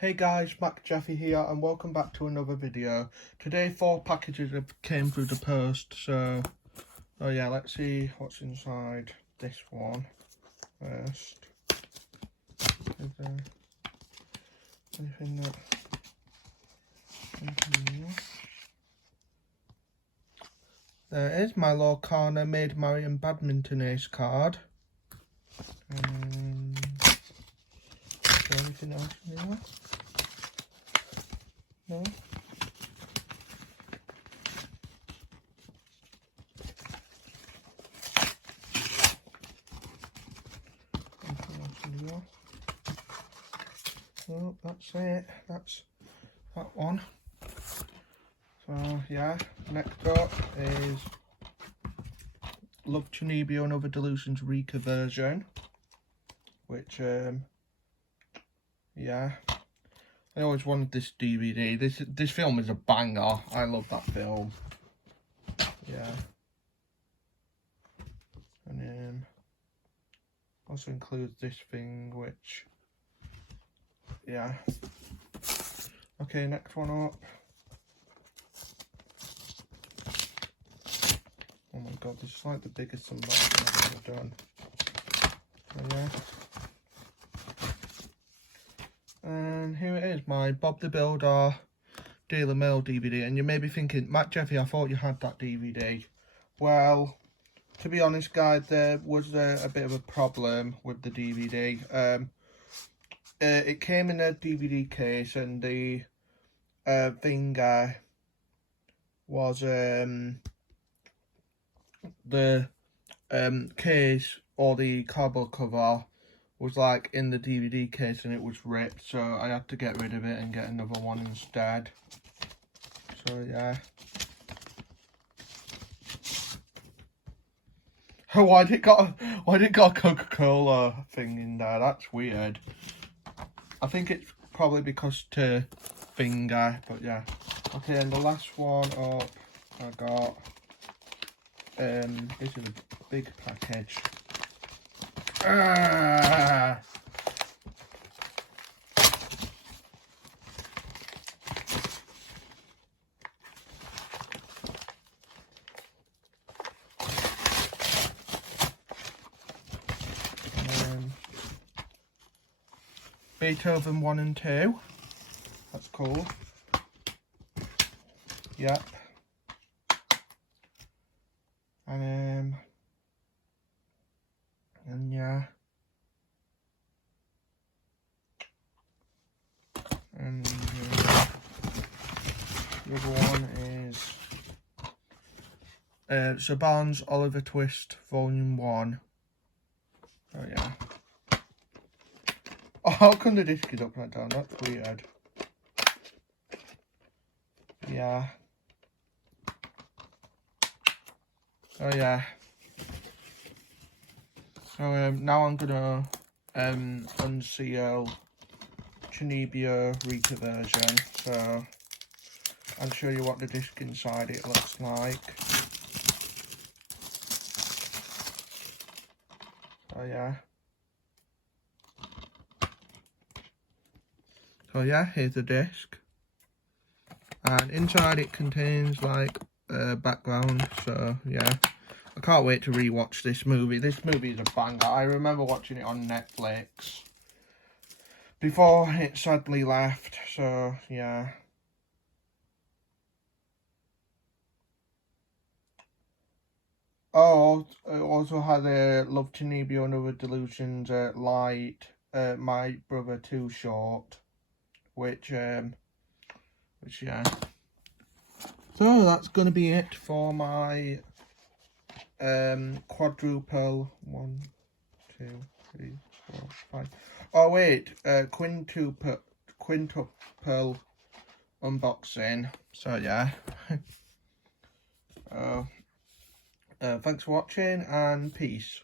Hey guys, Mac Jeffy here and welcome back to another video. Today 4 packages have came through the post, so let's see what's inside this one first. Is there anything that there is my Lorcana Maid Marian Badminton Ace card. Is there anything else in there? No? Anything else in there? No, that's it. That's that one. So yeah, next up is Love Chunibyo and Other Delusions Rika version, which yeah, I always wanted this DVD. This film is a banger. I love that film. Yeah, and also includes this thing, which yeah. Okay, next one up. Oh my god, this is like the biggest unboxing I've ever done. So yeah. And here it is, my Bob the Builder Daily Mail DVD. And you may be thinking, Matt Jeffy, I thought you had that DVD. Well, to be honest, guys, there was a bit of a problem with the DVD. It came in a DVD case, and the thing was the case, or the cardboard cover, was like in the DVD case and it was ripped, so I had to get rid of it and get another one instead. So yeah. Why did it got a Coca-Cola thing in there? That's weird. I think it's probably because to finger, but yeah. Okay, and the last one up I got this is a big package. Beethoven 1 and 2. That's cool. Yep. And yeah. And the other one is Sir Barnes Oliver Twist Volume 1. Oh yeah. Oh, how come the disc is upside down? That's weird. Yeah. Oh yeah. So now I'm gonna unseal Chunibyo Rika version, so I'll show you what the disc inside it looks like. Oh yeah. So yeah, here's the disc, and inside it contains like background. So yeah, I can't wait to rewatch this movie. This movie is a banger. I remember watching it on Netflix before it sadly left. So yeah. Oh, it also had a Love Chunibyo and Other Delusions light My Brother Too Short, which yeah. So that's gonna be it for my quadruple 1, 2, 3, 4, 5. Oh wait, quintuple unboxing. So yeah. Thanks for watching and peace.